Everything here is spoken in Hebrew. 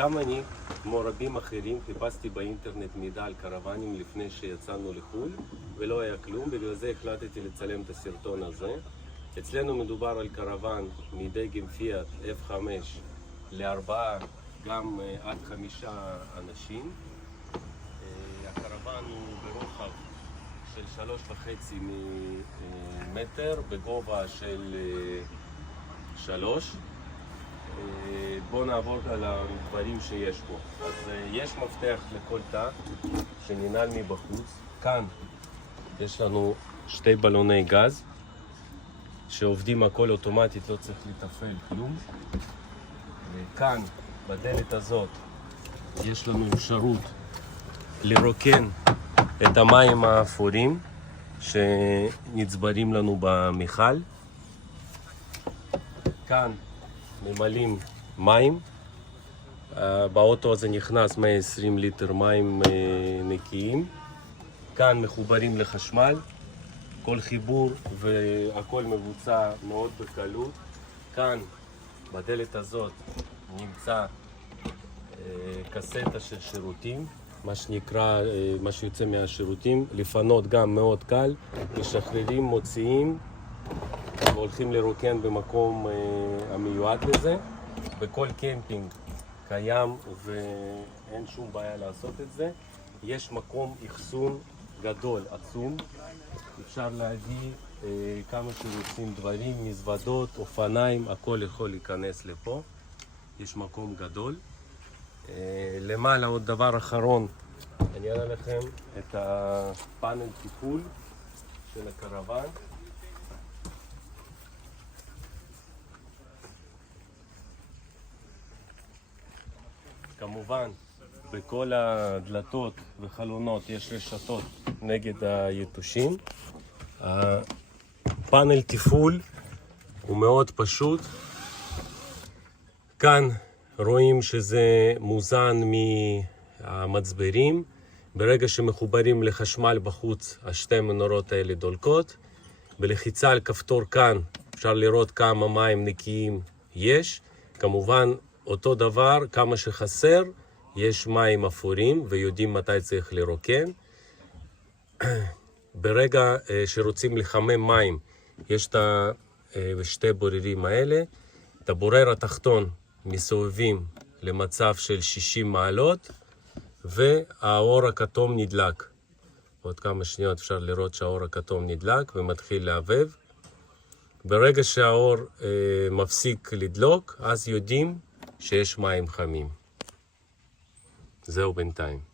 גם אני, כמו רבים אחרים, חיפשתי באינטרנט מידע על קרוונים לפני שיצאנו לחו"ל, ולא היה כלום, בגלל זה החלטתי לצלם את הסרטון הזה. אצלנו מדובר על קרוון מדגם פיאט F5 ל4, גם עד 5 אנשים. הקרוון הוא ברוחב של 3.5 מטר, בגובה של 3. בואו נעבור על הדברים שיש פה. אז יש מפתח לכל תא שננעל מבחוץ. כאן יש לנו 2 בלוני גז שעובדים הכל אוטומטית, לא צריך לתפעל כלום. כאן בדלת הזאת יש לנו אפשרות לרוקן את המים האפורים שנצברים לנו במכל. כאן ממלאים מים. באוטו הזה נכנס 120 ליטר מים נקיים. כאן מחוברים לחשמל. כל חיבור והכל מבוצע מאוד בקלות. כאן בדלת הזאת נמצא קסטה של שירותים, מה שנקרא, מה שיוצא מהשירותים. לפנות גם מאוד קל, משחררים, מוציאים והולכים לרוקן במקום המיועד לזה. בכל קמפינג קיים ואין שום בעיה לעשות את זה. יש מקום אחסון גדול, עצום. אפשר להביא כמה שרוצים דברים, מזוודות, אופניים, הכל יכול להיכנס לפה. יש מקום גדול. למעלה עוד דבר אחרון, אני אראה לכם את הפאנל טיפול של הקרוון. כמובן בכל הדלתות וחלונות יש רשתות נגד היתושים. הפאנל טיפול הוא מאוד פשוט. כאן רואים שזה מוזן מהמצברים. ברגע שמחוברים לחשמל בחוץ, השתי מנורות האלה דולקות. בלחיצה על כפתור כאן אפשר לראות כמה מים נקיים יש. כמובן אותו דבר, כמה שחסר, יש מים אפורים ויודעים מתי צריך לרוקן. ברגע שרוצים לחמם מים, יש את שתי בוררים האלה. את הבורר התחתון מסובבים למצב של 60 מעלות, והאור הכתום נדלק. עוד כמה שניות אפשר לראות שהאור הכתום נדלק ומתחיל להבהב. ברגע שהאור מפסיק לדלוק, אז יודעים שיש מים חמים. זהו בינתיים.